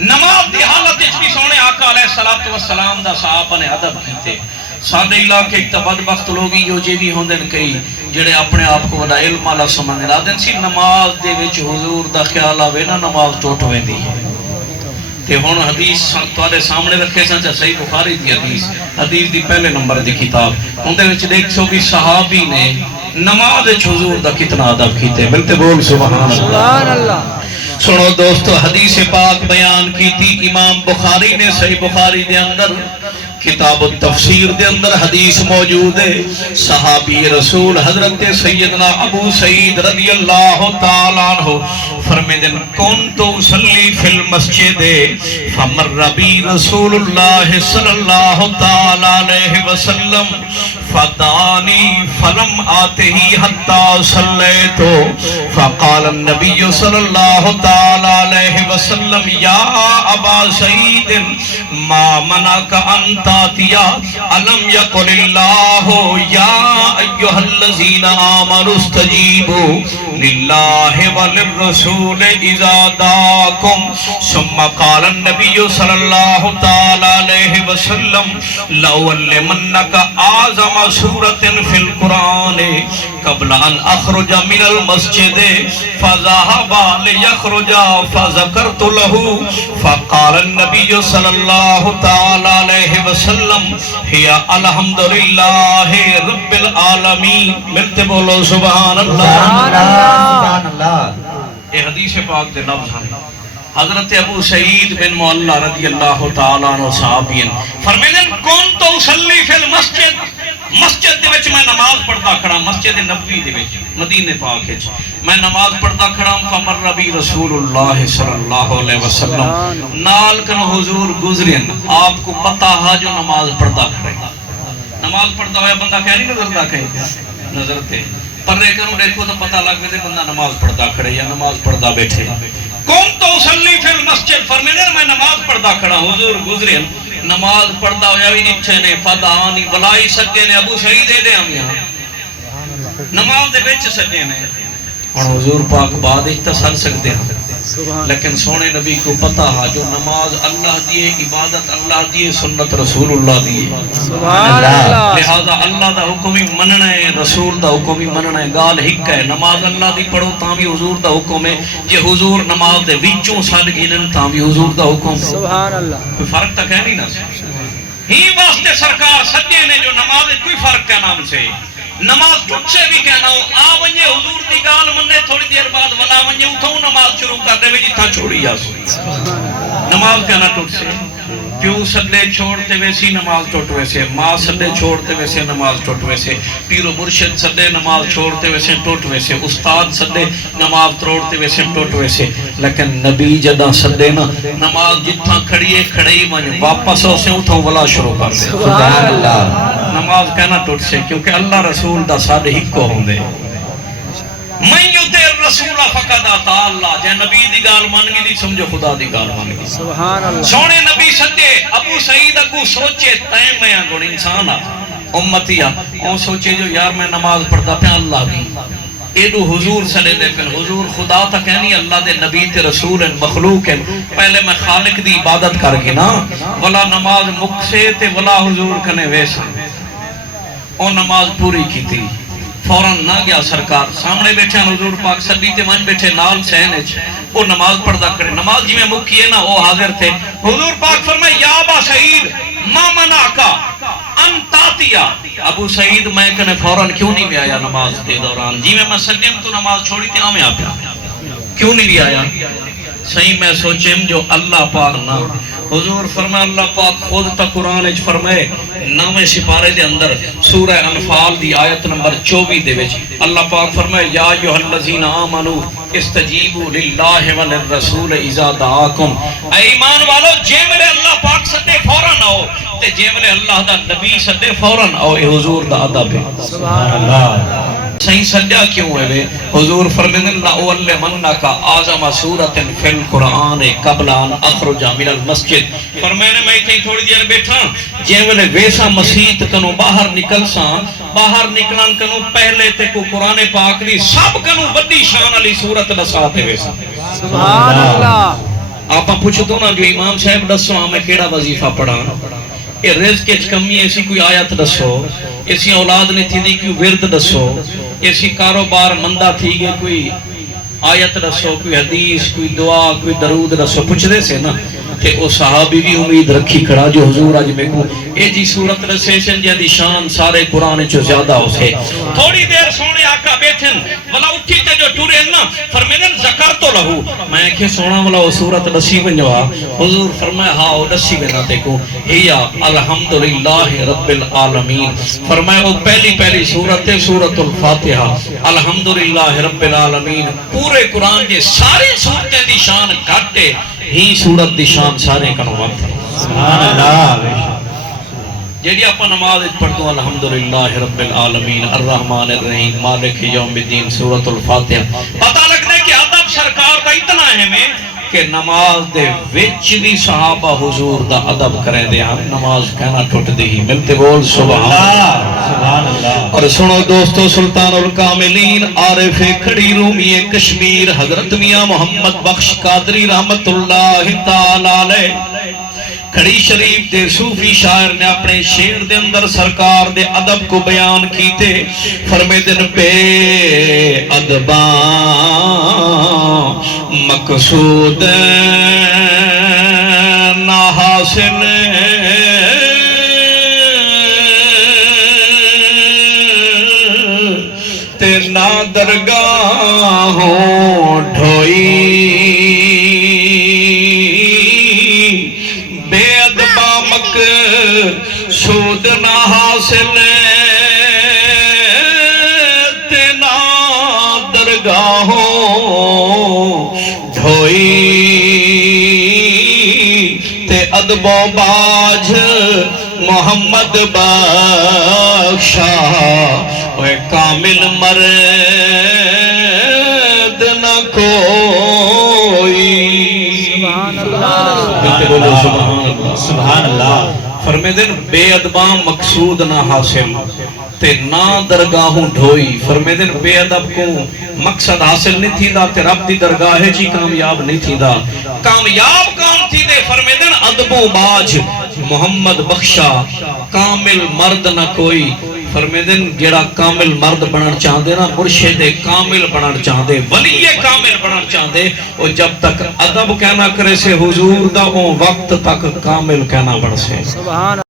نماز دی حالت بھی سونے آقا علیہ السلام دا صحابہ نے ادب کیتے سادے علاقے ایک بدبخت لوگی جو جے بھی ہوندے کئی جڑے اپنے آپ کو وڈا علم والا سمجھ رہے سی نماز دے وچ حضور دا خیال آوے نا نماز ٹوٹ ویندی ہے تے ہن حدیث تواڈے سامنے رکھے سن صحیح بخاری دی حدیث دی پہلے نمبر دی کتاب اون دے وچ دیکھو کہ صحابی نے نماز وچ حضور دا کتنا ادب کیتے ملتے بول سبحان اللہ سنو دوستو حدیث پاک بیان کی تھی امام بخاری نے صحیح بخاری دے اندر کتاب التفسیر دے اندر حدیث موجود ہے صحابی رسول حضرت سیدنا ابو سعید رضی اللہ تعالیٰ عنہ فرمیدن کنت اصلی فی المسجد فمر بی رسول اللہ صلی اللہ تعالیٰ علیہ وسلم فدانی فلم آتے ہی حتی صلیتو فقال النبی صلی اللہ تعالیٰ علیہ وسلم یا ابا سعید ما منعک انت تاتیا علم یقل اللہ یا ایوہ الذین آمنوا استجیبوا للہ وللرسول اذا دعاکم ثم قال النبی صلی اللہ تعالی علیہ وسلم لأعلمنک اعظم سورۃ فی القرآن قبل ان اخرج من المسجد فذهب ليخرج فذكرت له فقال النبي صلى الله تعالى عليه وسلم هي الحمد لله رب العالمين ملتے بولو سبحان اللہ سبحان اللہ یہ حدیث پاک دے لفظ ہیں حضرت ابو سعید بن معلہ رضی اللہ تعالیٰ عنہ صحابین فرمیدن کون تو اصلی فی المسجد مسجد دے وچ میں نماز پڑھتا کھڑا مسجد نبوی دے وچ مدینے پاک وچ میں نماز پڑھتا کھڑا فمر ربی رسول اللہ صلی اللہ علیہ وسلم نال کن حضور گزرین آپ کو پتہ ہے جو نماز پڑھتا کھڑے نماز پڑھتا ہوا بندہ کہہ نہیں نظر دا کہیں نظر تے پرے کروں دیکھو تو پتہ لگ گئے بندہ نماز پڑھتا کھڑے یا نماز پڑھتا بیٹھے کون تو اصلی فی المسجد فرمیدن میں نماز پڑھتا کھڑا حضور گزرین نماز پڑھتا ہویا بھی نیچے نے فدانی بلائی سجے نے ابو سعید دے ہم یہاں نماز دے بیچ سجے نے اور حضور پاک بعد اختصر سکتے ہیں لیکن سونے نبی کو پتہ ہے جو نماز اللہ دیئے عبادت اللہ دیئے سنت رسول اللہ دیئے لہذا اللہ دا حکم ہی مننا ہے رسول دا حکم ہی مننا ہے گال ہک ہے نماز اللہ دی پڑھو تاں بھی حضور دا حکم ہے جے حضور نماز دے وچوں سال گینن تاں بھی حضور دا حکم ہے سبحان اللہ کوئی فرق تک ہے نہیں نا ہی واسطے سرکار سجے نے جو نماز کوئی فرق کا نام سے نماز ٹوٹ سے بھی کہنا ہو آ ونجے حضور دی گال مننے تھوڑی دیر بعد ولا ونجے اتھوں نماز شروع کر دے جتھا چھوڑی آسو نماز کہنا ٹوٹ سے پیو سڈے چھوڑتے ویسی نماز ٹوٹ ویسے ماں سڈے چھوڑتے ویسے نماز ٹوٹ ویسے پیر و مرشد سڈے نماز چھوڑتے ویسے ٹوٹ ویسے استاد سڈے نماز توڑتے ویسے ٹوٹ ویسے لیکن نبی جدہ سڈے نا نماز جتھا کھڑیے کھڑی من واپس اسے اتھوں ولا شروع کر دے سبحان اللہ نماز کہنا ٹوٹ سے کیونکہ اللہ رسول دا ساڈے ہی کو ہوندے من یطیع الرسول فقد اطاع اللہ جے نبی دی گال مان گئی دی سمجھو خدا دی گال مان گئی سبحان اللہ سونے نبی سجے ابو سعید اگو سوچے تے میں گن انسان امتی او سوچے جو یار میں نماز پڑھدا پیا اللہ دی ایڈو حضور صلی اللہ علیہ وسلم حضور خدا تا کہنی اللہ دے نبی تے رسول ہیں مخلوق ہیں پہلے میں خالق دی عبادت کر کے نا ولا نماز مکسے تے ولا حضور کنے ویسا او نماز پوری کی تھی فوراں نہ گیا سرکار سامنے بیٹھے حضور پاک سڈی تے من بیٹھے نال سہن وچ او نماز پڑھدا کرے نماز جی میں مکی ہے نا وہ حاضر تھے حضور پاک فرمائے یا ابا سعید ما منعک ان تاتیا ابو سعید میں کنے فوراں کیوں نہیں بھی آیا نماز کے دوران جی میں سجم تو نماز چھوڑی تھی آمیں آپ کیوں نہیں بھی آیا صحیح میں سوچیں جو اللہ پاک نہ حضور فرمائے اللہ پاک خود تا قرآن اچ فرمائے نامے سپارے دے اندر سورہ انفال دی آیت نمبر 24 دے وچ اللہ پاک فرمائے یا ایھا الذین آمنوا استجیبوا للہ وللرسول اذا دعاکم اے ایمان والو جے میرے اللہ پاک سدے فوراً آؤ تے جے میرے اللہ دا نبی سدے فوراً آؤ اے حضور دا ادب ہے سبحان اللہ صحیح سجا کیوں ہے حضور فرمیدن لأعلمنک اعظم سورۃ فی القرآن قبل ان اخرج من المسجد فرمانے میں اتنی تھوڑی دیر بیٹھا جے ویلے ویسا مسیت کنو باہر نکل سان باہر نکلن کنو پہلے تے کو قرآن پاک دی سب کنو بڑی شان علی سورت دساتے ویسا سبحان اللہ آپ پوچھو تو نا جو امام صاحب دسو میں کیڑا وظیفہ پڑھا یہ رزق وچ کمی ایسی کوئی آیت دسو ایسی اولاد نہیں تھی کوئی ورد دسو ایسی کاروبار مندہ تھی گئے کوئی آیت دسو کوئی حدیث کوئی دعا کوئی درود دسو پوچھ دے سے نا کہ او صحابی بھی امید رکھی کھڑا جو حضور آج میں کو اے جی صورت رسیشن جہاں دی شان سارے قرآن چو زیادہ ہو سے تھوڑی دیر سونے آقا بیٹھن والا اٹھی تے جو ٹورے نا فرمیدن ذکر تو لہو میں کہ سونا والا وہ صورت رسی بنجوا حضور فرمائے ہاں وہ رسی بنا تے کو ہیا الحمدللہ رب العالمین فرمائے وہ پہلی صورت ہے سورت الفاتحہ الحمدللہ رب العالمین پورے قرآن کے سارے صورتیں دی شان کھاتے ہی صورت دی شان سارے کنو وقت ہے سبحان اللہ جیڑی اپا نماز پڑھتو الحمدللہ رب العالمین الرحمن الرحیم مالک یوم الدین سورت الفاتحہ پتہ لگ دے کہ ادب سرکار کا اتنا اہم ہے کہ نماز دے وچ بھی صحابہ حضور دا ادب کریں دے ہم نماز کہنا ٹوٹ دے ہی ملتے بول سبحان اللہ اور سنو دوستو سلطان الکاملین عارف کھڑی رومی کشمیر حضرت میاں محمد بخش قادری رحمت اللہ تعالی علیہ کھڑی شریف دے صوفی شاعر نے اپنے شعر دے اندر سرکار دے ادب کو بیان کیتے فرمیدن بے ادباں مقصود نہ حاصل تے نہ درگاہوں ڈھوئی سود نہ حاصل تینا درگاہوں ڈھوئی تے ادب و باج محمد بخشا وہ کامل مرد نہ کوئی سبحان اللہ سبحان اللہ فرمیدن بے ادباں مقصود نہ حاصل تے نہ درگاہوں ڈھوئی فرمیدن بے ادب کو مقصد حاصل نہیں تھی دا تے رب دی درگاہ جی کامیاب نہیں تھی دا کامیاب کام تھی دے فرمیدن ادب و باج محمد بخشا کامل مرد نہ کوئی فرمیدن جیڑا کامل مرد بننا چاہتے نا مرشد کامل بننا چاہتے ولی کامل بننا چاہتے وہ جب تک ادب کہنا کرے سے حضور دا وہ وقت تک کامل کہنا بڑھ سے